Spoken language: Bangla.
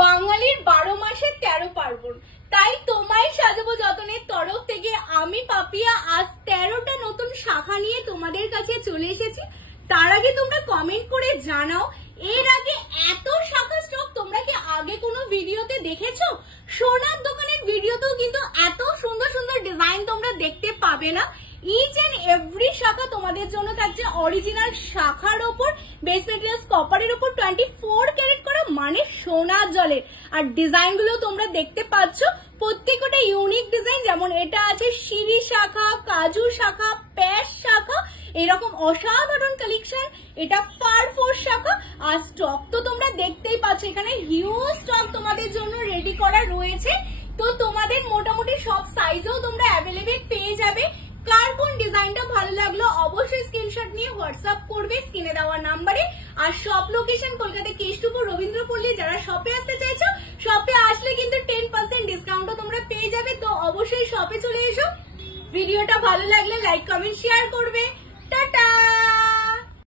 বাঙালির 12 মাসে 13 পার্বণ, তাই তোমায় সাজাবো যতনের তরফ থেকে আমি পাপিয়া আজ 13টা নতুন শাখা নিয়ে তোমাদের কাছে চলে এসেছি। তার আগে তোমরা কমেন্ট করে জানাও এর আগে এত শাখা স্টক তোমরা কি আগে কোনো ভিডিওতে দেখেছো? সোনার দোকানের ভিডিওতেও কিন্তু এত সুন্দর সুন্দর ডিজাইন তোমরা দেখতে পাবে না। ইচ এন্ড এভরি শাখা তোমাদের জন্য থাকছে অরিজিনাল শাখার ওপর, বেস মেটেরিয়ালস কপারের ওপর 24 ক্যারেট করা মানে সোনার জলের। আর ডিজাইন গুলো তোমরা দেখতে পাচ্ছ প্রত্যেকটা ইউনিক ডিজাইন, যেমন এটা আছে শিরি শাখা, কাজু শাখা, প্যাশ শাখা, এরকম অসাধারণ কালেকশন। এটা ফারফোর শাখা। আর স্টক তো তোমরা দেখতেই পাচ্ছ, এখানে হিউজ স্টক তোমাদের জন্য রেডি করা রয়েছে। তো তোমাদের মোটামুটি সব সাইজেও তোমরা অ্যাভেলেবেল পেয়ে যাবে। কার কোন ডিজাইনটা ভালো লাগলো অবশ্যই স্ক্রিনশট নিয়ে হোয়াটসঅ্যাপ করবে স্ক্রিনে দেওয়া নাম্বারে। আর শপ লোকেশন কলকাতা কেষ্টপুর রবীন্দ্রপল্লী। যারা শপে আসতে চাইছো, শপে আসলে কিন্তু 10% ডিসকাউন্টও তোমরা পেয়ে যাবে। তো অবশ্যই শপে চলে এসো। ভিডিওটা ভালো লাগলে লাইক কমেন্ট শেয়ার করবে।